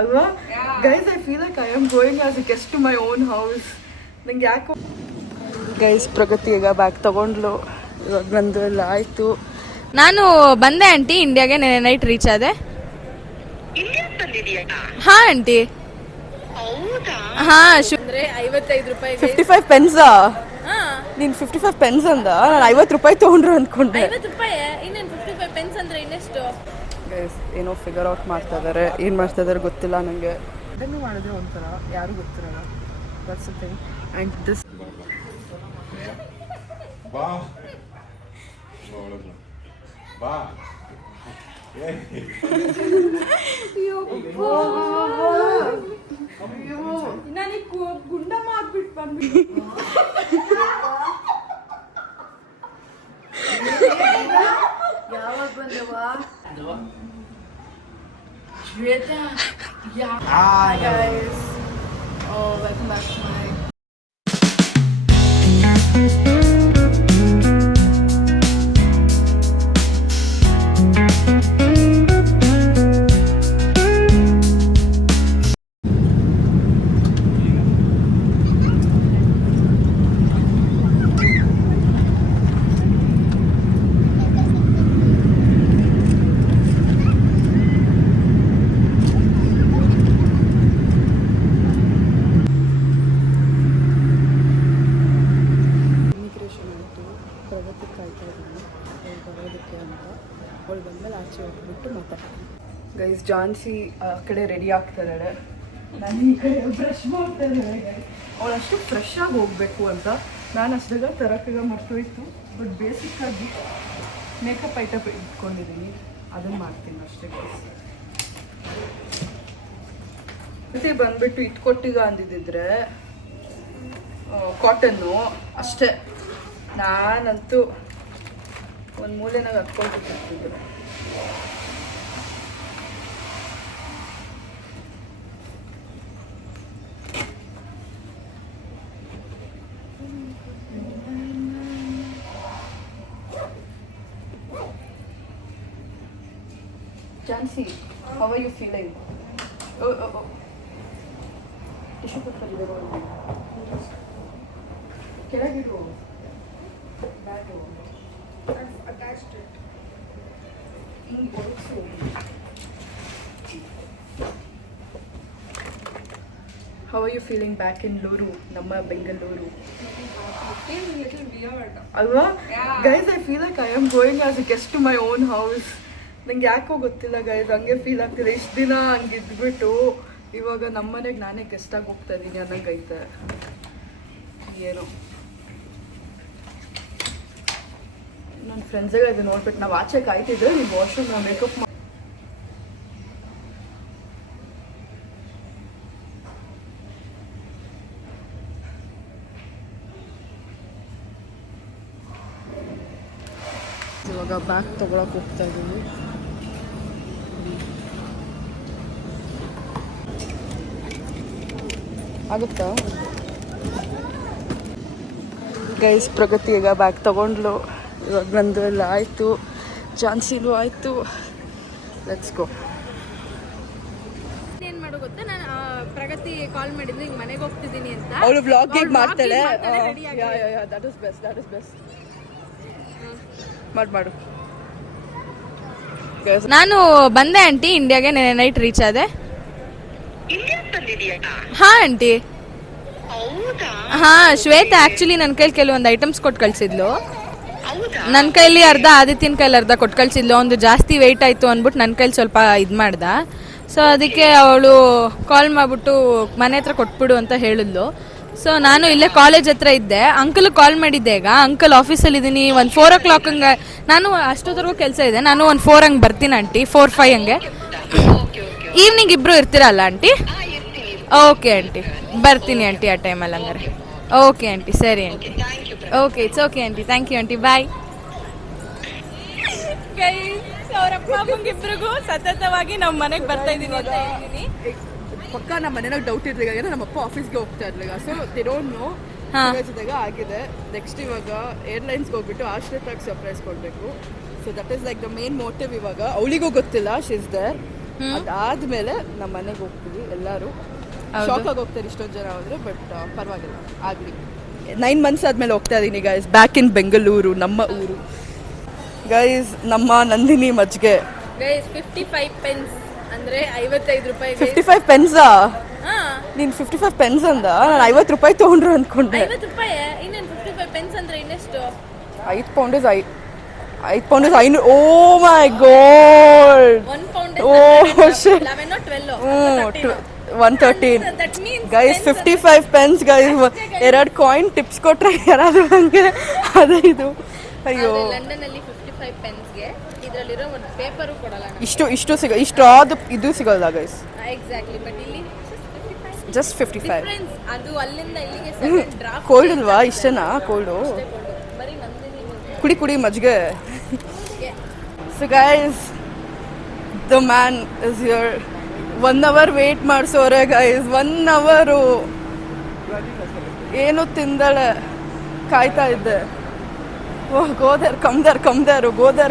ಅಲ್ವಾ guys I feel like I am going as a guest to my own house. ನಂಗೆ ಯಾಕೋ guys ಪ್ರಗತಿ ಈಗ bag ತಗೊಂಡ್ಲು, ಇವಾಗ ನಂದು ಎಲ್ಲ ಆಯ್ತು. ನಾನು ಬಂದೆ ಆಂಟಿ, ಇಂಡಿಯಾಗೆ ನೆನೆ ನೈಟ್ ರೀಚ್ ಆದೆ. ಹಾ ಆಂಟಿ. ಹಾ ಅಂದ್ರೆ 55 ರೂಪಾಯಿ 55 ಪೆನ್ಸ್. ನೀನ್ 55 ಪೆನ್ಸ್ ಅಂದ, ನಾನು 50 ರೂಪಾಯಿ ತಗೊಂಡ್ರು ಅಂದ್ಕೊಂಡೆ. 50 ರೂಪಾಯಿ ಇನ್ನೇನು 55 ಪೆನ್ಸ್ ಅಂದ್ರೆ ಇನ್ನೆಷ್ಟು? ಗೈಸ್ ಏನೋ ಫಿಗರ್ ಔಟ್ ಮಾಡ್ತಾ ಇದ್ದಾರೆ, ಏನು ಮಾಡ್ತಾ ಇದ್ದಾರೆ ಗೊತ್ತಿಲ್ಲ ನನಗೆ. ಅದನ್ನು ಮಾಡಿದ್ರೆ ಒಂಥರ ಯಾರು ಗೊತ್ತಿರಲ್ಲ. That's the thing. And this ಬಾ ಬಾ ನನಗೆ ಗುಂಡಮ್ಮ ಆಗ್ಬಿಟ್ಟು ಬಂದ್ಬಿಟ್ಟು ಯಾವಾಗ ಬಂದವ Shweta. Hi guys. Oh, welcome back to my guys. Jhansi ಆ ಕಡೆ ರೆಡಿ ಆಗ್ತಾಯಿದ್ದಾಳೆ, ನಾನು ಈ ಕಡೆ ಬ್ರಷ್ ಮಾಡ್ತಾ ಇದ್ದಾಳೆ. ಅವಳು ಅಷ್ಟು ಫ್ರೆಶ್ ಆಗಿ ಹೋಗಬೇಕು ಅಂತ ನಾನು ಅಷ್ಟಾಗ ತರಕಾಗ ಮರ್ತೋಯ್ತು. ಬಟ್ ಬೇಸಿಕ್ಕಾಗಿ ಮೇಕಪ್ ಐಟಮ್ ಇಟ್ಕೊಂಡಿದ್ದೀನಿ, ಅದನ್ನು ಮಾಡ್ತೀನಿ ಅಷ್ಟೇ ಗೈಸ್. ಮತ್ತೆ ಬಂದ್ಬಿಟ್ಟು ಇಟ್ಕೊಟ್ಟಿಗ ಅಂದಿದ್ದಿದ್ರೆ ಕಾಟನ್ನು ಅಷ್ಟೇ, ನಾನಂತೂ ಒಂದು ಮೂಲೆನಾಗ ಹತ್ಕೊಳ್ಬಿಟ್ಟಿರ್ತಿದ್ದೆ. Jansi, how are you feeling? Oh. Tissue paper ಇದೆ. ಕೆಳಗಿಡು. ಬ್ಯಾಗ್. I've attached it. ಹಿಂಗೆ ಒಳಸು. How are you feeling back in Luru, ನಮ್ಮ Bengaluru? Feels a little weird. ಅಲ್ವಾ? Guys, I feel like I am going as a guest to my own house. ನಂಗೆ ಯಾಕೋ ಗೊತ್ತಿಲ್ಲ guys, ಹಂಗೆ feel ಆಗ್ತಿದೆ. ಇಷ್ಟು ದಿನ ಹಂಗೆ ಇದ್ಬಿಟ್ಟು ಇವಾಗ ನಮ್ಮನೆಗೆ ನಾನೇ ಗೆಸ್ಟಾಗಿ ಹೋಗ್ತಾ ಇದ್ದೀನಿ ಅನ್ನಂಗೈತೆ. ಏನೋ ನನ್ನ ಫ್ರೆಂಡ್ಸಿಗೆ ಅದು ನೋಡ್ಬಿಟ್ಟು ನಾವು ಆಚೆ ಕಾಯ್ತಿದ್ದೆ, ನೀವು ವಾಶ್ರೂಮ್ ಮೇಕಪ್ ಇವಾಗ ಬ್ಯಾಗ್ ತೊಗೊಳಕ್ಕೆ ಹೋಗ್ತಾ ಇದ್ದೀವಿ. ಆಗುತ್ತಾ ಗೈಸ್? ಪ್ರಗತಿ ಈಗ ಬ್ಯಾಗ್ ತಗೊಂಡ್ಲು, ಇವಾಗ ನಂದು ಎಲ್ಲ ಆಯಿತು, ಜಾನ್ಸಿಲೂ ಆಯಿತು. Let's go. ಏನು ಮಾಡೋ ಗೊತ್ತಾ, ನಾನು ಪ್ರಗತಿ ಕಾಲ್ ಮಾಡಿದ್ಲು ಈಗ ಮನೆಗೆ ಹೋಗ್ತಿದ್ದೀನಿ ಅಂತ. ಅವಳು ವ್ಲಾಗಿಂಗ್ ಮಾಡ್ತಾಳೆ. That is best. ಮಾಡು. ನಾನು ಬಂದೆ ಆಂಟಿ, ಇಂಡಿಯಾಗೆ ನೆನೆ ನೈಟ್ ರೀಚ್ ಆದೆ. ಹಾ ಆಂಟಿ. ಹಾ ಶ್ವೇತಾ ಆಕ್ಚುಲಿ ನನ್ನ ಕೈಲಿ ಕೆಲವೊಂದು ಐಟಮ್ಸ್ ಕೊಟ್ಟು ಕಳ್ಸಿದ್ಲು. ನನ್ನ ಕೈಲಿ ಅರ್ಧ, ಆದಿತ್ಯನ ಕೈಲಿ ಅರ್ಧ ಕೊಟ್ಟು ಕಳ್ಸಿದ್ಲು. ಒಂದು ಜಾಸ್ತಿ ವೆಯ್ಟ್ ಆಯ್ತು ಅಂದ್ಬಿಟ್ಟು ನನ್ನ ಕೈಲಿ ಸ್ವಲ್ಪ ಇದು ಮಾಡ್ದ. ಸೊ ಅದಕ್ಕೆ ಅವಳು ಕಾಲ್ ಮಾಡ್ಬಿಟ್ಟು ಮನೆ ಹತ್ರ ಕೊಟ್ಬಿಡು ಅಂತ ಹೇಳಿದ್ಲು. ಸೊ ನಾನು ಇಲ್ಲೇ ಕಾಲೇಜ್ ಹತ್ರ ಇದ್ದೆ, ಅಂಕಲ್ ಕಾಲ್ ಮಾಡಿದ್ದೆ. ಈಗ ಅಂಕಲ್ ಆಫೀಸಲ್ಲಿ ಇದ್ದೀನಿ, ಒಂದು 4 o'clock ಹಂಗೆ, ನಾನು ಅಷ್ಟೊತ್ತರೆಗೂ ಕೆಲಸ ಇದೆ, ನಾನು ಒಂದು 4 ಹಂಗೆ ಬರ್ತೀನಿ ಆಂಟಿ, 4-5 ಹಂಗೆ. ಈವ್ನಿಂಗ್ ಇಬ್ರು ಇರ್ತೀರಲ್ಲ ಆಂಟಿ? ಓಕೆ ಆಂಟಿ, ಬರ್ತೀನಿ ಆಂಟಿ ಆ ಟೈಮಲ್ಲಿ ಹಂಗಾರೆ. ಓಕೆ ಆಂಟಿ, ಸರಿ aunty. Okay, it's okay aunty, thank you aunty, bye. ಅವರಪ್ಪ ಅಮ್ಮಂಗಿಬ್ರಿಗೂ ಸತತವಾಗಿ ನಮ್ಮ ಮನೆಗೆ ಬರ್ತಾ ಇದ್ದೀನಿ ಅಂತ ಹೇಳ್ತೀನಿ. ಪಕ್ಕ ನಮ್ಮ ಮನೆಯಾಗ ಡೌಟ್ ಇರ್ಲಿಲ್ಲ, ಏನೋ ನಮ್ಮಪ್ಪ ಆಫೀಸ್ಗೆ ಹೋಗ್ತಾ ಇರ್ಲಿಲ್ಲ. ಸೊ ದೇ ಡೋಂಟ್ ನೋ ಜೊತೆಗೆ ಆಗಿದೆ. ನೆಕ್ಸ್ಟ್ ಇವಾಗ ಏರ್ಲೈನ್ಸ್ಗೆ ಹೋಗ್ಬಿಟ್ಟು ಆಶ್ರಿತಾಗಿ ಸರ್ಪ್ರೈಸ್ ಕೊಡಬೇಕು. So that is like the main motive. ಇವಾಗ ಅವಳಿಗೂ ಗೊತ್ತಿಲ್ಲ, ಶಿ ಇಸ್ ದೇರ್. ಅದಾದ್ಮೇಲೆ ನಮ್ಮ ಮನೆಗೆ ಹೋಗ್ತೀವಿ ಎಲ್ಲರೂ. ಶಾಕ್ ಆಗಿ ಹೋಗ್ತಾರೆ ಇಷ್ಟೊಂದು ಜನ ಹೋದ್ರೆ, ಬಟ್ ಪರವಾಗಿಲ್ಲ ಆಗಲಿ. 9 months ಆದ್ಮೇಲೆ ಹೋಗ್ತಾ ಇದ್ದೀನಿ ಗೈಸ್, ಬ್ಯಾಕ್ ಇನ್ ಬೆಂಗಳೂರು, ನಮ್ಮ ಊರು. ಗೈಸ್ ನಮ್ಮ ನಂದಿನಿ ಮಜ್ಜಿಗೆ ಗೈಸ್ 55 ಪೆನ್ಸ್ ಅಂದ್ರೆ 55 ರೂಪಾಯಿ. 55 ಪೆನ್ಸಾ? ನೀನು 55 ಪೆನ್ಸ್ ಅಂದ, ನಾನು 50 ರೂಪಾಯಿ ತೊಗೊಂಡ್ರು ಅಂದ್ಕೊಂಡೆ. 50 ರೂಪಾಯಿ ಇನ್ನೇನು 55 ಪೆನ್ಸ್ ಅಂದ್ರೆ ಇನ್ನೆಷ್ಟು? 5 pound is 500. Oh my god, 1 pound is oh 11 or 12. 113 guys. 55 pence guys. 2 coin tips ಕೊಟ್ರೆ ಯಾರಾದ್ರೂ ಹಂಗೆ ಅದೇ ಇದು. ಅಯ್ಯೋ, ಲಂಡನ್ ಅಲ್ಲಿ 55 ಪೆನ್ಸ್ಗೆ ಇದರಲ್ಲಿರೋ ಒಂದು ಪೇಪರು ಕೊಡಲ್ಲ. ಇಷ್ಟು ಇದು ಸಿಗೋಲ್ಲ ಗೈಸ್. ಎಕ್ಸಾಕ್ಟ್ಲಿ, ಬಟ್ ಇಲ್ಲಿ ಜಸ್ಟ್ 55. ಅದು ಅಲ್ಲಿಂದ ಇಲ್ಲಿಗೆ 7 ಡ್ರಾಪ್. ಕೋಲ್ಡ್ ಅಲ್ವಾ? ಇಷ್ಟೇನಾ ಕೋಲ್ಡು? ಬರೀ ನಂದಿನಿ ಕುಡಿ ಮಜ್ಜಿಗೆ. So guys the man is here. 1 hour wait ಮಾಡಿಸೋರೆ ಗೈಸ್. 1 hour ಏನು ತಿಂದಳೆ, ಕಾಯ್ತಾ ಇದ್ದೆ. ಓಹ್, ಗೋದರ್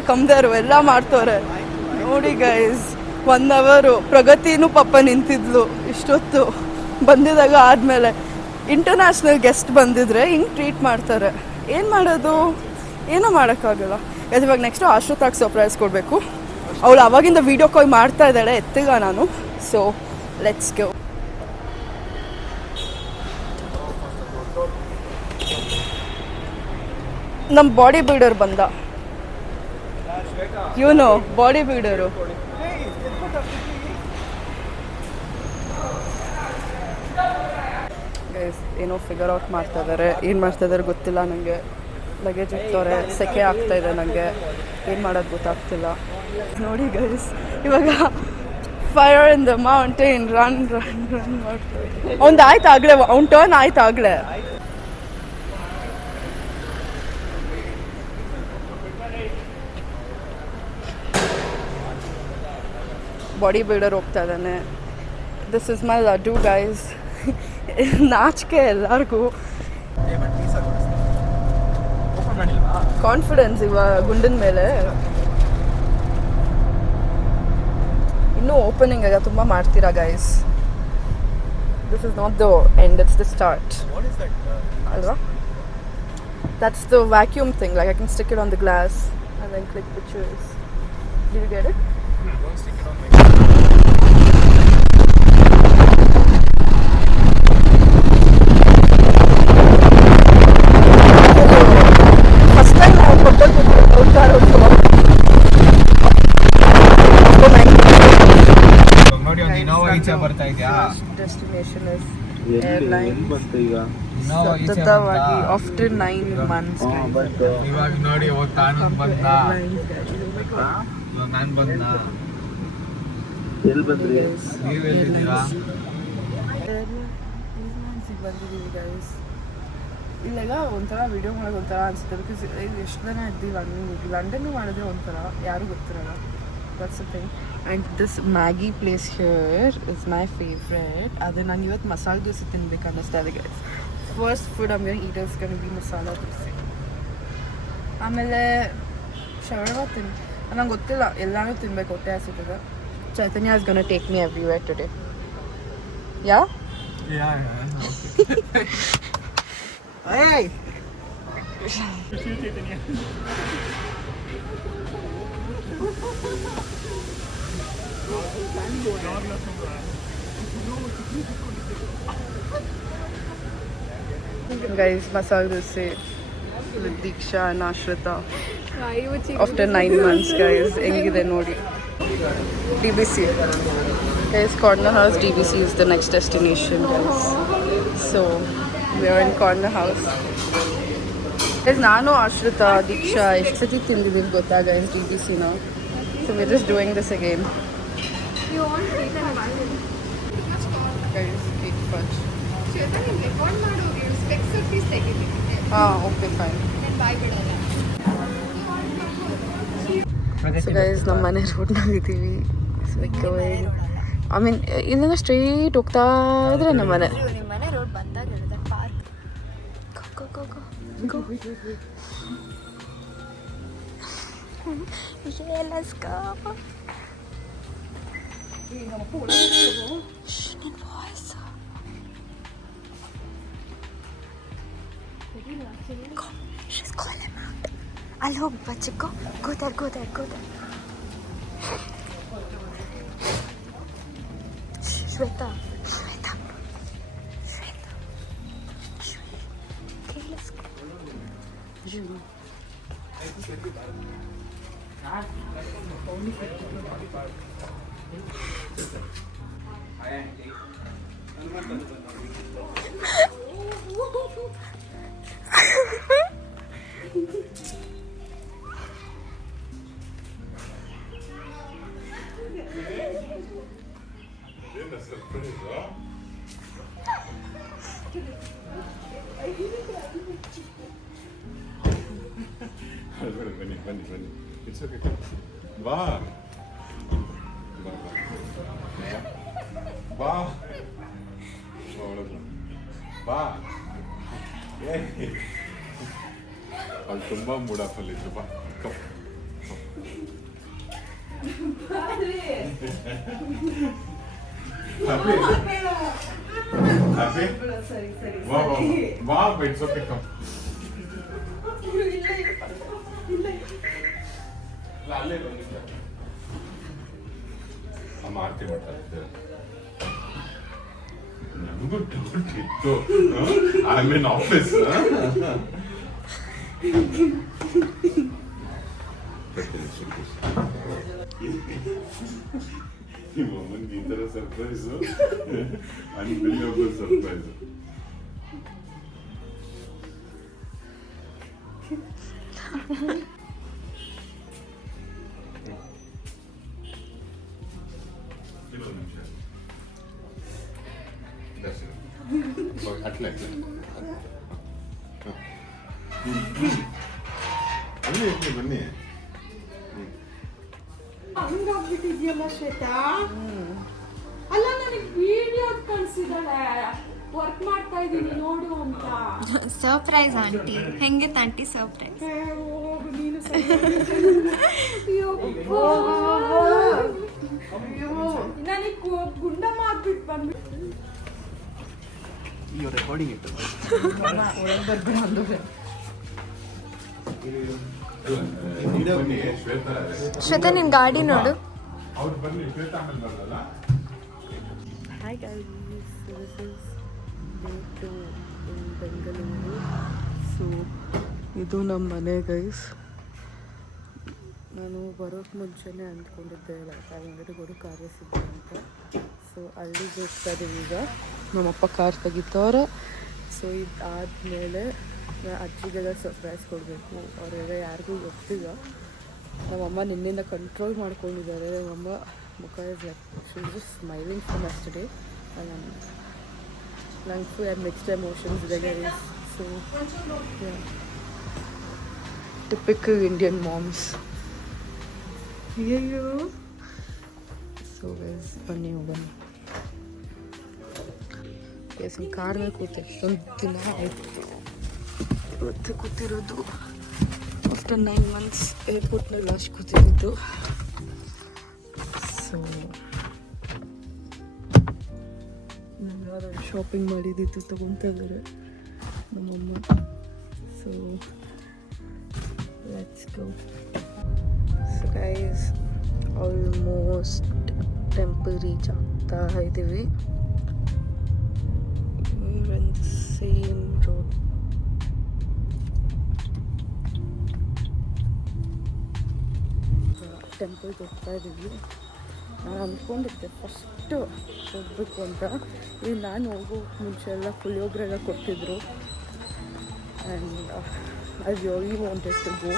ಕಮ್ದಾರು ಎಲ್ಲ ಮಾಡ್ತವ್ರೆ ನೋಡಿ ಗೈಸ್. 1 hour ಪ್ರಗತಿನೂ ಪಾಪ ನಿಂತಿದ್ಲು ಇಷ್ಟೊತ್ತು. ಬಂದಿದಾಗ ಆದಮೇಲೆ ಇಂಟರ್ನ್ಯಾಷನಲ್ ಗೆಸ್ಟ್ ಬಂದಿದ್ರೆ ಹಿಂಗೆ ಟ್ರೀಟ್ ಮಾಡ್ತಾರೆ. ಏನು ಮಾಡೋದು, ಏನೂ ಮಾಡೋಕ್ಕಾಗಲ್ಲ. ಇವಾಗ ನೆಕ್ಸ್ಟು ಆಶ್ರತಾಗಿ ಸರ್ಪ್ರೈಸ್ ಕೊಡಬೇಕು. ಅವಳು ಅವಾಗಿಂದ ವೀಡಿಯೋ ಕಾಲ್ ಮಾಡ್ತಾ ಇದ್ದಾಳೆ, ಎತ್ತಿಗ ನಾನು. So let's go. ನಮ್ಮ ಬಾಡಿ ಬಿಲ್ಡರ್ ಬಂದ, ಇವನು ಬಾಡಿ ಬಿಲ್ಡರು. ಏನೋ ಫಿಗರ್ ಔಟ್ ಮಾಡ್ತಾ ಇದ್ದಾರೆ. ಏನು ಮಾಡ್ತಾ ಇದ್ದಾರೆ ಗೊತ್ತಿಲ್ಲ ನನಗೆ. ಲಗೇಜ್ ಇರ್ತವ್ರೆ, ಸೆಕೆ ಆಗ್ತಾ ಇದೆ ನನಗೆ. ಏನು ಮಾಡೋದು ಗೊತ್ತಾಗ್ತಿಲ್ಲ ನೋಡಿ ಗೈಸ್. ಇವಾಗ fire in the mountain, run ಮಾಡ್ತಾರೆ. ಅವ್ನು ಆಯ್ತು ಆಗಲೇ, ಅವ್ನು ಟರ್ನ್ ಆಯ್ತು ಆಗಲೇ. ಬಾಡಿ ಬಿಲ್ಡರ್ ಹೋಗ್ತಾ ಇದ್ದಾನೆ. This is my laddu guys. ನಾಚಿಕೆ ಎಲ್ಲರಿಗೂ. ಕಾನ್ಫಿಡೆನ್ಸ್ ಇವಾಗ ಗುಂಡಿನ ಮೇಲೆ. ಇನ್ನೂ ಓಪನಿಂಗ್ ಆಗ ತುಂಬ ಮಾಡ್ತೀರಾ guys. This is not the end, it's the start ಅಲ್ವಾ? That's the vacuum thing. Like I can stick it on the glass and then click pictures. Did you get it? Don't stick it on my first time I hotel ನೋಡಿ ಒಂದು Innova ಈಚೆ ಬರ್ತಾ ಇದೆಯಾ? Destination is airlines. ಸತತವಾಗಿ after 9 months ಇವಾಗ ನೋಡಿ ತಾನು ಬಂದ, ನಾನು ಬಂದ. ಎಲ್ಲಿ ಬಂದ್ರಿ? ನೀವು ಎಲ್ಲಿದ್ದೀರಾ? ಬಂದಿದ್ದೀವಿ ಗೈಸ್. ಇಲ್ಲೆಲ್ಲ ಒಂಥರ ವಿಡಿಯೋ ಮಾಡೋದು ಒಂಥರ ಅನಿಸುತ್ತೆ. ಬಿಕಾಸ್ ಎಷ್ಟು ಜನ ಇದ್ದೀವಿ ಲಂಡನ್ನು ಮಾಡಿದ್ರೆ ಒಂಥರ ಯಾರು ಗೊತ್ತಿರಲ್ಲ. That's a thing. And this Maggi place here is my favourite. ಅದು ನಂಗೆ ಇವತ್ತು ಮಸಾಲೆ ದೋಸೆ ತಿನ್ಬೇಕು ಅನ್ನಿಸ್ತಾ ಇದೆ guys. First food am going eat is gonna be masala dosa. ಆಮೇಲೆ ಶವರ್ಮ ನಂಗೆ ಗೊತ್ತಿಲ್ಲ, ಎಲ್ಲಾನು ತಿನ್ಬೇಕು, ಹೊಟ್ಟೆ ಹಸಿತದೆ. Chaitanya is gonna take me everywhere today. Yeah Hey! Guys, masala dosa with Diksha and Ashrita. After 9 months, guys, engide nodi. DBC. Guys, Corner House DBC is the next destination, guys. So we are in Corner House. Guys, ನಾನು ಆಶ್ರಿತಾ ದೀಕ್ಷಾ ಎಷ್ಟು ಸತಿ ತಿಂದಿದ್ದೀವಿ ಗೊತ್ತಾ guys DBCನ. So we're just doing this again. You want cake and buy it? Guys, cake fudge. Chetan record ಮಾಡು, specs piece ತೆಗಿಬೇಕು. Okay, fine. ನಾನು ಬಾಯ್ ಬಿಡಲ್ಲ. So guys, ನಮ್ಮ ಮನೆ ರೋಡ್ನಾಗಿದ್ದೀವಿ. ಐ ಮೀನ್ ಇಲ್ಲಿಂದ ಸ್ಟ್ರೈಟ್ ಹೋಗ್ತಾ ಇದ್ರೆ ನಮ್ಮ ಮನೆ. ನಿಮ್ಮ ಮನೆ ರೋಡ್ ಬಂದಾಗ ಇರುತ್ತೆ park. Go. Yeah, let's go. ನಮ್ಮಪ್ಪ ಒಳಗೆ ಅಲ್ಲಿ ಹೋಗಿ ಬಚ್ಚಕ್ಕೋ ಗೋದರ್ ಶ್ವೇತಾ ಕೇಳಿಸ್ಕೊ ಬನ್ನಿ ಇಟ್ಸ್ ಓಕೆ ಬಾ ಬಾ ಬಾ ಅಲ್ಲಿ ತುಂಬ ಮೂಡಾಫಲ್ಲಿತ್ತು ಬಾ ಬಾ ಇಟ್ಸ್ ಓಕೆ ಕಮ್ ಅಲ್ಲೇ ಬಂದಿದ್ದ ಅಮ್ಮ ಆರತಿ ಮಾಡ್ತಾ ನನಗೂ ಡೌಟ್ ಇತ್ತು ಐ ಮೀನ್ ಆಫೀಸ್ ನಿಮ್ಮ ಅಮ್ಮನಿಗೆ ಈ ಥರ ಸರ್ಪ್ರೈಸು ಅನ್ಬಿಲಿಯಬಲ್ ಸರ್ಪ್ರೈಸು ಇನ್ನೊಂದು ನಿಮಿಷ ಅಟ್ಲೆ ಅಲ್ಲಿ ಇರ್ಲಿ ಬನ್ನಿ ಹಂಗಾಗ್ಬಿಟ್ಟಿದ್ಯಲ್ಲ ಶ್ವೇತಾ ಅಲ್ಲ ನನಗೆ ವಿಡಿಯೋ ಕಳ್ಸಿದಾಳೆ ವರ್ಕ್ ಮಾಡ್ತಾ ಇದ್ದೀನಿ ನೋಡು ಅಂತ ಸರ್ಪ್ರೈಸ್ ಆಂಟಿ ಹೆಂಗಿತ್ತು ಆಂಟಿ ಸರ್ಪ್ರೈಸ್ ನೀನು ನನಗೆ ಗುಂಡಮ್ಮ ಆಗ್ಬಿಟ್ಟು ಬಂದ್ಬಿಟ್ಟು ರೆಕಾರ್ಡಿಂಗ್ ಇತ್ತು ಬನ್ನಿ ಶ್ವೇತಾ ಶ್ವೇತಾ ನಿನ್ ಗಾಡಿ ನೋಡು ಅವ್ರು ಬನ್ನಿ ಶ್ವೇತಾ ಆಮೇಲೆ ಬರಲ್ಲ hi guys this is day 2 in Bengaluru. So ಇದು ನಮ್ಮ ಮನೆ ಗೈಸ್. ನಾನು ಬರೋಕ್ಕೆ ಮುಂಚೆನೇ ಅಂದ್ಕೊಂಡಿದ್ದೆ ಅಂಗಡಿಗೋಡು ಕಾರ್ಯಸಿದ್ಧ ಅಂತ. ಸೊ ಅಲ್ಲಿಗೆ ಹೋಗ್ತಾ ಇದ್ದೀವಿ ಈಗ. ನಮ್ಮಪ್ಪ ಕಾರ್ ತೆಗಿತವ್ರೆ. ಸೊ ಇದಾದಮೇಲೆ ಅಜ್ಜಿಗೆಲ್ಲ ಸರ್ಪ್ರೈಸ್ ಕೊಡಬೇಕು. ಅವರೆಲ್ಲ ಯಾರಿಗೂ ಗೊತ್ತಿಲ್ಲ. ನಮ್ಮಮ್ಮ ನಿನ್ನಿಂದ ಕಂಟ್ರೋಲ್ ಮಾಡ್ಕೊಂಡಿದ್ದಾರೆ. ನಮ್ಮಮ್ಮ ಮುಖ is like she is just smiling from yesterday. ನಂಗೆ ಮಿಕ್ಸ್ಡ್ ಎಮೋಷನ್ಸ್ ಇದೆ guys. So typical Indian moms. ಅಯ್ಯೋ. ಸೊ ಗೈಸ್ ಬನ್ನಿ ಹೋಗೋಣ. ಗೈಸ್ ಕಾರ್ನಲ್ಲಿ ಕೂತೆ ಒಂದು ದಿನ ಆಯಿತು. ಇವತ್ತು ಕೂತಿರೋದು ಆಫ್ಟರ್ 9 months ಏರ್ಪೋರ್ಟ್ನಲ್ಲಿ ಲಾಸ್ಟ್ ಕೂತಿದ್ದು. ಸೊ ನಾನು ಶಾಪಿಂಗ್ ಮಾಡಿದ್ದು ತಗೊತಾ ಇದ್ದಾರೆ ನಮ್ಮಮ್ಮ. So let's go. So guys almost temple reach ಆಗ್ತಾ ಇದ್ದೀವಿ. Same road. ಟೆಂಪಲ್ಗೆ ಹೋಗ್ತಾ ಇದ್ದೀವಿ. ನಾನು ಅಂದ್ಕೊಂಡಿದ್ದೆ ಫಸ್ಟು ಹೋಗಬೇಕು ಅಂತ. ಈಗ ನಾನು ಹೋಗೋ ಮುಂಚೆ ಎಲ್ಲ ಪುಳಿಯೋಗರೆ ಕೊಟ್ಟಿದ್ರು. And I really wanted to go.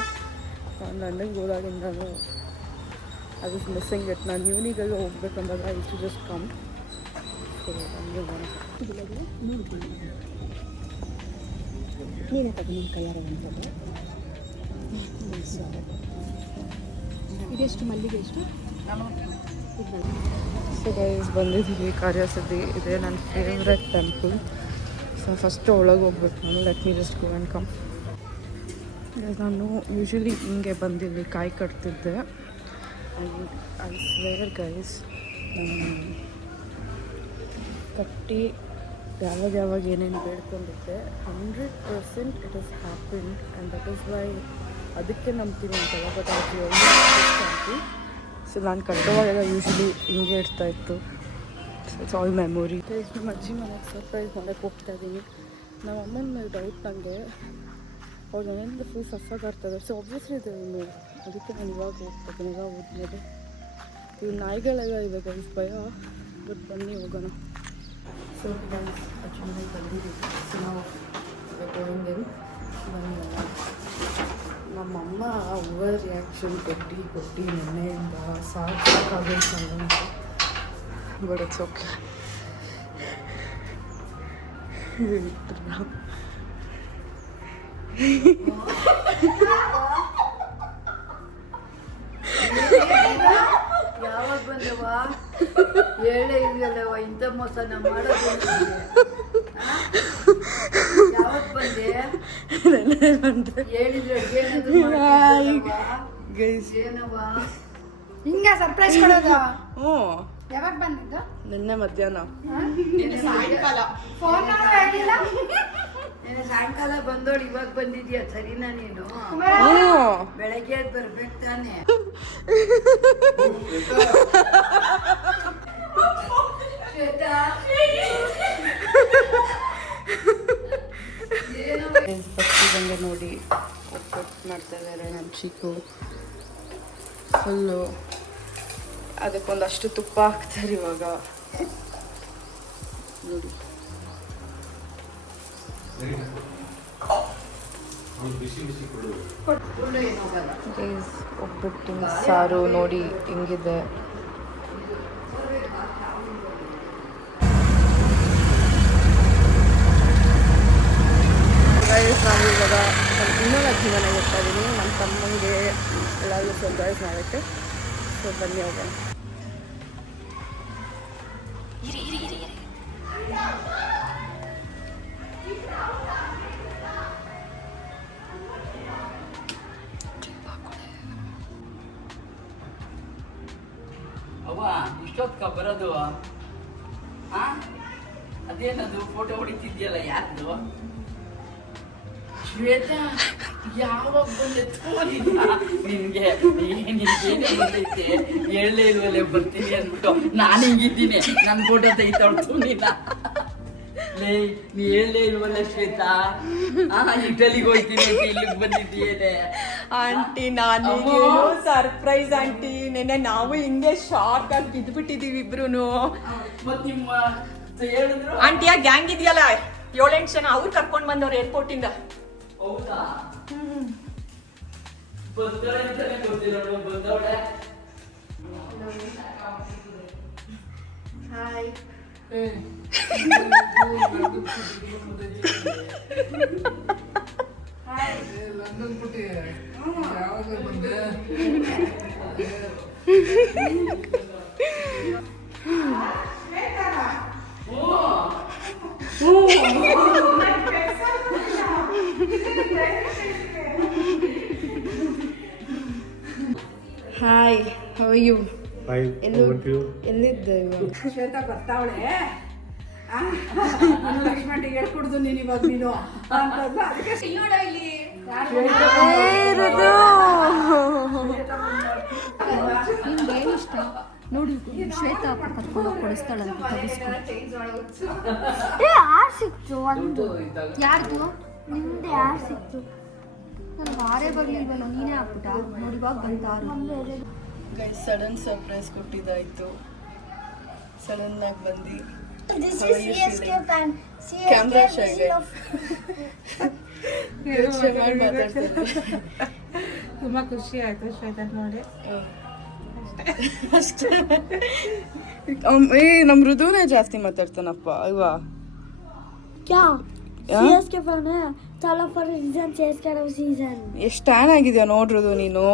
ನನಗೆ ಹೋದಾಗಿಂದನೂ ಐ ವಾಸ್ ಮಿಸ್ಸಿಂಗ್ ಇಟ್. ನಾನು ಈವ್ನಿಂಗೆಲ್ಲ ಹೋಗ್ಬೇಕಂದಾಗ I to just come. So ಹಂಗೆ ನೀನೇ ತಗೊಂಡು ನಿಮ್ಮ ಕೈಯಾರ ಬಂದದ್ದು. ಇದೆಷ್ಟು ಮಲ್ಲಿಗೆ ಎಷ್ಟು? ಸೊ ಗೈಸ್ ಬಂದಿದ್ದೀವಿ ಕಾರ್ಯಸಿದ್ಧಿ. ಇದೆ ನನ್ನ ಫೇವ್ರೆಟ್ ಟೆಂಪಲ್. ಸೊ ಫಸ್ಟು ಒಳಗೆ ಹೋಗ್ಬೇಕು ನಾನು. Let me just go and come. ನಾನು ಯೂಶ್ವಲಿ ಹಿಂಗೆ ಬಂದಿಲ್ಲಿ ಕಾಯಿ ಕಟ್ತಿದ್ದೆ. ಆ್ಯಂಡ್ ಐ ಸ್ವೇರ್ ಗೈಸ್ ಕಟ್ಟಿ ಯಾವಾಗ ಏನೇನು ಬೇಡ್ಕೊಂಡಿದ್ದೆ 100% it is happened and that is why ಅದಕ್ಕೆ ನಂಬ್ತೀನಿ ಅಂತಲ್ಲ. ಬಟ್ ಅದು ಆಂಟಿ ಸೊ ನಾನು ಕಟ್ಟುವಾಗೆಲ್ಲ ಯೂಶ್ವಲಿ ಹಿಂಗೆ ಇರ್ತಾಯಿತ್ತು. So it's all memory. ನಮ್ಮ ಅಜ್ಜಿ ಮನೆಗೆ ಸರ್ಪ್ರೈಸ್ ಮಾಡೋಕ್ಕೆ ಹೋಗ್ತಾ ಇದ್ದೀನಿ. ನಮ್ಮ ಅಮ್ಮನ ಮೇಲೆ ಡೌಟ್ ನನಗೆ, ಅವ್ರು ಮನೆಯಿಂದ ಫುಲ್ ಸಫಾಗ್ತಾರೆ. ಸೊ ಆಬ್ವಿಯಸ್ಲಿ ಇದು ಇನ್ನು ಅದಕ್ಕೆ ನಾನು ಇವಾಗ ಹೋಗ್ತೀನಿ. ಇವಾಗ ಹೋದ್ಮೇಲೆ ಇವು ನಾಯಿಗಳೆಲ್ಲ ಇದೆ ಗೈಸ್, ಭಯ. ಬಟ್ ಬನ್ನಿ ಹೋಗೋಣ. ಸೊ ಗೈಸ್ ಅಜ್ಜಿ ಮನೆಗೆ ಬಂದಿದ್ದೀವಿ. ಸೊ ನಾವು ಗೋಯಿಂಗ್ ನಮ್ಮಮ್ಮ ಓವರ್ ರಿಯಾಕ್ಷನ್ ಕೊಟ್ಟು ನೆನ್ನೆಯಿಂದ ಸಾಕಾಗೋಯ್ತು ನನಗಂತೂ. But it's okay. ಯಾವಾಗ ಬಂದವ ಹೇಳೇ ಇಲ್ಲವ, ಇಂಥ ಮೋಸನ ಮಾಡೋದು. ಯಾವಾಗ ಬಂದೆ ಹೇಳಿದ್ರೆ ಏನವ ಹಿಂಗ ಸರ್ಪ್ರೈಸ್ ಕೊಡೋದು? ಹ್ಞೂ ಯಾವಾಗ ಬಂದಿದ್ದು? ನಿನ್ನೆ ಮಧ್ಯಾಹ್ನ. ಫೋನ್ ಆಗಿಲ್ಲ. ಸಾಯಂಕಾಲ ಬಂದೋಳು, ಇವಾಗ ಬಂದಿದ್ಯಾ? ಸರಿನಾ ನೀನು? ಬೆಳಗ್ಗೆ ಬರ್ಬೇಕು ತಾನೆ. ಫಸ್ಟ್ ಬಂದು ನೋಡಿ ಒಪ್ಪಟ್ಟು ಮಾಡ್ತಾ ಇದ್ದಾರೆ ನಮ್ಮ ಚಿಕ್ಕು. ಫುಲ್ಲು ಅದಕ್ಕೊಂದಷ್ಟು ತುಪ್ಪ ಹಾಕ್ತಾರೆ ಇವಾಗ ನೋಡಿ. ಒಬ್ಬಟ್ಟು ಸಾರು ನೋಡಿ ಹಿಂಗಿದೆ. ನಾನು ಇವಾಗ ಇನ್ನೊಂದು ಅಜ್ಜಿ ಮನೆಗೆ ಹೋಗ್ತಾ ಇದ್ದೀನಿ. ನನ್ನ ತಮ್ಮನಿಗೆ ಎಲ್ಲರಿಗೂ ಸರ್ಪ್ರೈಸ್ ಮಾಡೋಕ್ಕೆ. ಸೊ ಬನ್ನಿ ಹೋಗೋಣ. ಅವ್ವ ಇಷ್ಟೊತ್ಕ ಬರೋದು? ಅದೇನದು ಫೋಟೋ ಹೊಡಿತಿದ್ಯಲ್ಲ, ಯಾರ್ದು? ಶ್ವೇತಾ, ಯಾವಾಗ ಬಂದೆ? ನಿನ್ಗೆ ಏನೇನು ಬಂದೈತೆ ಹೇಳಲೇ ಇಲ್ವಲ್ಲೇ ಬರ್ತೀನಿ ಅಂದ್ಬಿಟ್ಟು ನಾನು ಹಿಂಗಿದ್ದೀನಿ. ನನ್ನ ಫೋಟೋ ತೆಗಿತಾಳ್ತು ನೀನ. ಲೇ, ನೀ ಹೇಳಲೇ ಇಲ್ವಲ್ಲ ಶ್ವೇತಾ, ಇಟಲಿಗೆ ಹೋಗ್ತೀನಿ ಅಂತ ಇಲ್ಲಿಗೆ ಬಂದಿದ್ದೀಯೇನೆ. ಆಂಟಿ ನಾನು ಸರ್ಪ್ರೈಸ್ ಆಂಟಿ. ನೆನ್ನೆ ನಾವು ಹಿಂಗೆ ಶಾಕ್ ಆಗಿ ಬಿದ್ದುಬಿಟ್ಟಿದೀವಿ ಇಬ್ರು. ಮತ್ ನಿಮ್ಮ ಹೇಳಿದ್ರು ಆಂಟಿಯ ಗ್ಯಾಂಗ್ ಇದೆಯಲ್ಲ 7-8 ಜನ, ಅವ್ರು ಕರ್ಕೊಂಡ್ ಬಂದವ್ರು ಏರ್ಪೋರ್ಟ್ ಇಂದ. ಹೌದಾ? ಬರ್ತಾಳೆ ಅಂತಾನೆ ಗೊತ್ತಿಲ್ಲ. ಬಂದವಳೆ. Hi. Hi, how are you? ಎಲ್ಲಿದ್ದೆ ಇವಾಗ? ಶ್ವೇತಾ ಬರ್ತಾವಳೆ. ಲಕ್ಷ್ಮಣಿಗೆ ಹೇಳ್ಕೊಡ್ದು ನೀನು ಇವಾಗ ನೀನು ಅಂತಂದು ಅದಕ್ಕೆ ನಿಮ್ಗೆ ಏನು ಇಷ್ಟ ನೋಡಿ, ಶ್ವೇತಾ ಕರ್ಕೊಂಡು ಕೊಡಿಸ್ತಾಳಂತ ಯಾರು ಸಿಕ್ತು? ಒಂದು ಯಾರ್ದು? ನಿಮ್ದು ಯಾರು ಸಿಕ್ತು? ನನಗೆ ಆರೇ ಬರಲಿಲ್ವಲ್ಲ, ನೀನೇ ಹಾಕ್ಬಿಟ್ಟ ನೋಡಿ. ಇವಾಗ ಬಂತ ಗೈಸ್, ಸಡನ್ ಸರ್ಪ್ರೈಸ್ ಕೊಟ್ಟಿದ್ದಾಯ್ತು. ಸಡನ್ ಆಗಿ ಬಂದು ಕ್ಯಾಮ್ರಾ ಶಾಗೆ ತುಂಬಾ ಖುಷಿ ಆಯ್ತು ಶ್ವೇತಾ ನೋಡಿ. ಅಷ್ಟೇ. ನಮ್ಮ ಮೃದುನೇ ಜಾಸ್ತಿ ಮಾತಾಡ್ತಾನಪ್ಪ ಅಲ್ವಾ? ಎಷ್ಟು ಟ್ಯಾನ್ ಆಗಿದ್ಯಾ ನೋಡ್ರದು ನೀನು.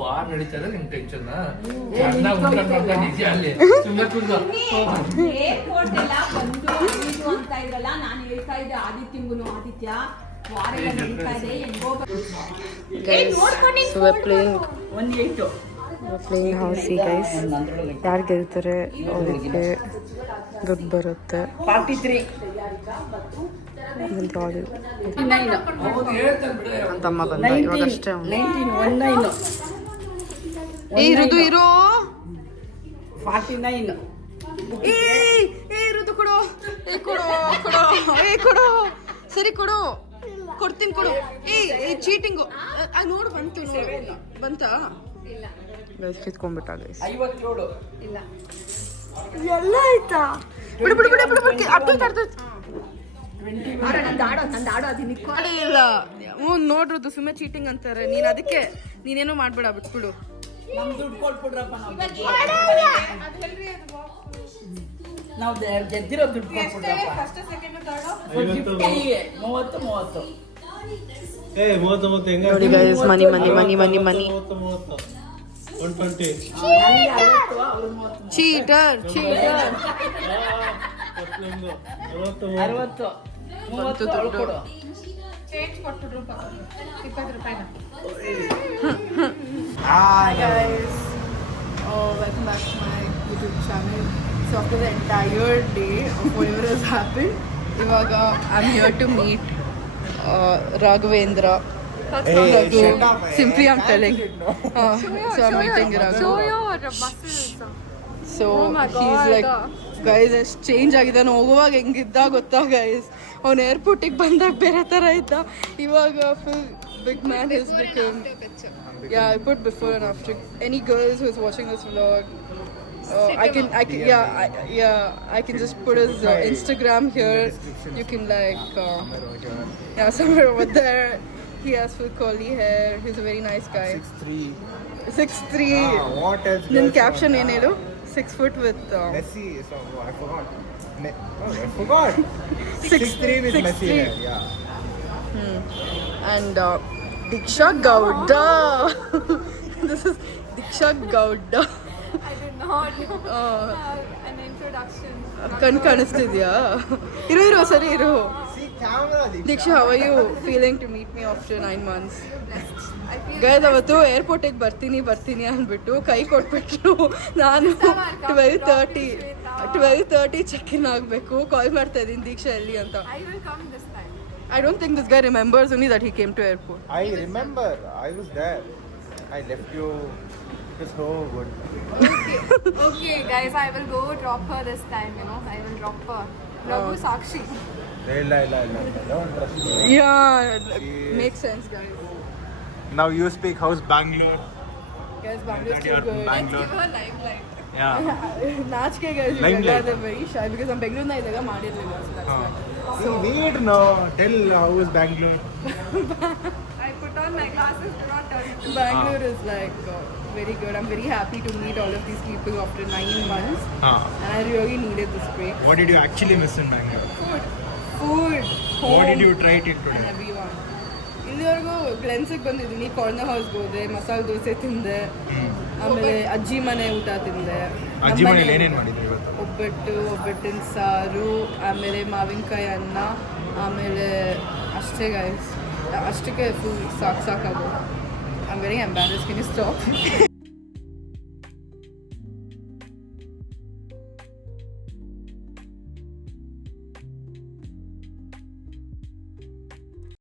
ವಾರ್ ನಡೀತದೆ ನಿಮ್ ಟೆನ್ಷನ್ ಅಲ್ಲಿ ಸುಮ್ಮನೆ ಕೂರ್ದು ಏರ್ಪೋರ್ಟ್ ಎಲ್ಲ ಬಂದು ಅಂತ ಇದ್ರಲ್ಲ, ನಾನು ಹೇಳ್ತಾ ಇದ್ದೆ ಆದಿತ್ಯಂಗುನು. Aditya guys so we playing 1-8 playing housie guys. ಯಾರು ಗೆಲ್ತಾರೆ ಅವರಿಗೆ ದುಡ್ಡು ಬರುತ್ತೆ. 43 ಅಂತಮ್ಮ ಬಂದ ಇವಾಗ ಅಷ್ಟೇ. 19 ಇರೋದು ಇರೋ 49 ಇರೋದು ಕೊಡು. ಕೊಡು ಕೊಡು ಕೊಡು ಸರಿ ಕೊಡು ಕೊಡ್ತೀನಿ ಕೊಡು. ಚೀಟಿಂಗು ನೋಡು ಬಂತು ನೋಡು ಬಂತಾ ಕಿತ್ಕೊಂಡ್ಬಿಟ್ಟ ಗೈಸ್. 57 ಎಲ್ಲ ಆಯ್ತಾ? ಬಿಡು ಬಿಡು ಬಿಡು ಬಿಡು ಅರ್ಧ ಅರ್ಧ ಇಲ್ಲ. ನೋಡ್ರದು ಸುಮ್ಮನೆ ಚೀಟಿಂಗ್ ಅಂತಾರೆ. ನೀನ್ ಅದಕ್ಕೆ ನೀನೇನೋ ಮಾಡ್ಬೇಡ ಬಿಟ್ಬಿಡು. ನಮ್ ದುಡ್ಡು ಕೊಟ್ಬಿಡ್ರಪ್ಪ. ನಾವು ಗೆದ್ದಿರೋ ದುಡ್ಡು ಕೊಟ್ಬಿಡ್ರಪ್ಪ. 30 ನೋಡಿ ಗೈಸ್ ಮನಿ ಮನಿ ಮನಿ ಮನಿ ಮನಿ 120 ಚೀಟರ್ ಚೀಟರ್ 60 30 ಕೊಡು. Hi guys, welcome back to my YouTube channel. So after the entire day of whatever has happened, Ivaga I'm here to meet Raghavendra. Raghu. Simply I'm telling. So I'm meeting Raghu. So he's like, guys, ಎಷ್ಟು change ಆಗಿದೆ. ನಾನು ಹೋಗುವಾಗ ಹೆಂಗಿದ್ದ ಗೊತ್ತಾ guys. ಅವ್ನು ಏರ್ಪೋರ್ಟಿಗೆ ಬಂದಾಗ ಬೇರೆ ಥರ ಇದ್ದ. ಇವಾಗ full big man has become. Yeah, I put before and after. Any girls who is watching this vlog, I can I can just put his Instagram here. You can like, yeah, somewhere over there. He has full curly hair. He's a very nice guy. 6'3". What else? Then caption ಏನು ಹೇಳು? 6 foot with. Messi. So I forgot. I forgot. 6'3" with Messi. 6'3". Yeah. And Diksha Gowda. This is Diksha Gowda. I did not have an introduction. ಕಣ್ ಕಾಣಿಸ್ತಿದ್ಯಾ? ಇರು ಸರಿ ಇರು. See camera. Diksha, how are you feeling to meet me after 9 months? I feel guys ಅವತ್ತು ಏರ್ಪೋರ್ಟಿಗೆ ಬರ್ತೀನಿ ಅಂದ್ಬಿಟ್ಟು ಕೈ ಕೊಟ್ಬಿಟ್ರು. ನಾನು 12:30 check in ಆಗಬೇಕು. ಕಾಲ್ ಮಾಡ್ತಾ ಇದ್ದೀನಿ ದೀಕ್ಷಾ ಎಲ್ಲಿ ಅಂತ. I will come this time. I don't think this guy remembers only that he came to airport. I remember. I was there. I left you. It was so good. Okay, guys, I will go drop her this time. I will drop her. Raghu Sakshi. ಇಲ್ಲ. Don't trust me. Yeah, makes sense, guys. Now you speak. How's Bangalore? Guys, Bangalore is too good. Bangalore. Give her limelight. Yeah. ನಾಚಿಕೆ guys, Limelight. they're very shy because I'm ಬೆಂಗಳೂರಿನ ಇದ್ದಾಗ ಮಾಡಿರ್ಲಿಲ್ಲ. So that's why. You need no. Tell how is Bangalore. I put on my glasses, do not tell me. Bangalore is like very good. I'm very happy to meet all of these people after 9 months. And I really needed this break. What did you actually miss in Bangalore? Food, home, What did you try till and today? everyone. ಇಲ್ಲಿವರೆಗೂ ಗ್ಲೆನ್ಸಿಗೆ ಬಂದಿದ್ದೀನಿ. Corner ಹೌಸ್ಗೆ ಹೋದೆ, ಮಸಾಲೆ ದೋಸೆ ತಿಂದೆ, ಆಮೇಲೆ ಅಜ್ಜಿ ಮನೆ ಊಟ ತಿಂದೆ. ಅಜ್ಜಿ ಮನೇಲಿ ಏನೇನು ಮಾಡಿದ್ರಿ ಇವತ್ತು? ಒಬ್ಬಟ್ಟಿನ ಸಾರು, ಆಮೇಲೆ ಮಾವಿನಕಾಯಿ ಅನ್ನ, ಆಮೇಲೆ ಅಷ್ಟೇ ಗೈಸ್. ಅಷ್ಟಕ್ಕೆ full ಸಾಕಾಗೋದು. I'm very embarrassed. Can you stop?